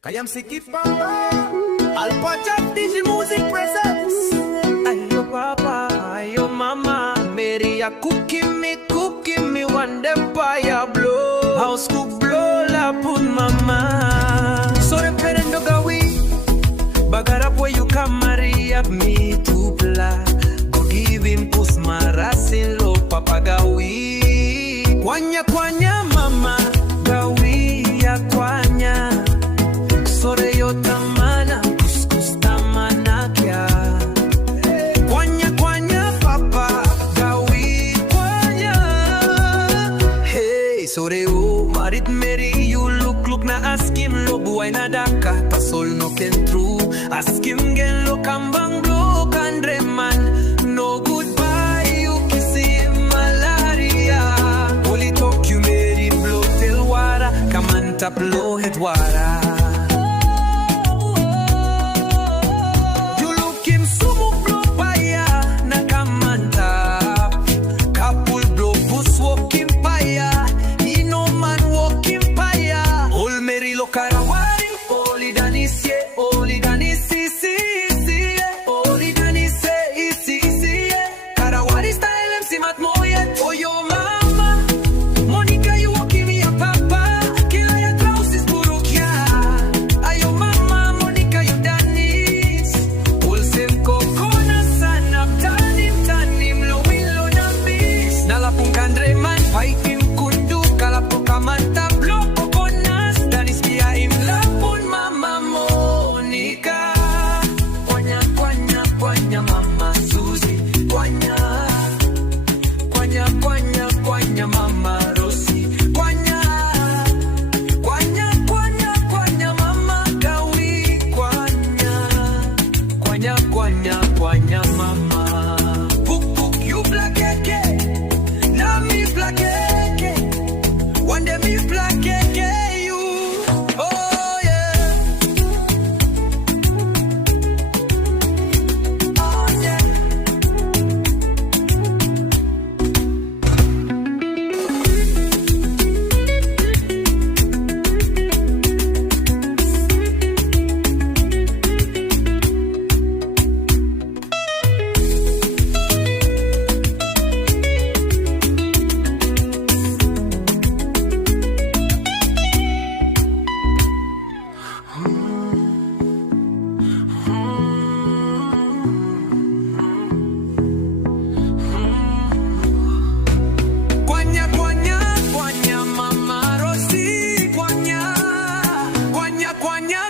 Kaya msiki papa ALPHA-JIVE DJ music presents. Ayo papa, ayo mama, Mary a cooking me one them fire blow. House cook blow la put mama. So the parent dog we bagar up where you come marry up me to pla. Go give him pus marasin lo papa gawi. Kwanya mama gawi ya kwanya. Sore yo tamana kuskus tamana kya. Kwanya papa gawi kwanya. Hey sore o marit Mary you look na ask him lo buhay na daka pasol no ken true. Ask him gen lo kambang blow kandre man. No goodbye you kisi malaria. Holy talk you Mary blow till wara. Kamanta blow het wara. Kwanya mama Pukpuk you black keke na mi black keke one day mi black keke you oh yeah oh yeah Kwanya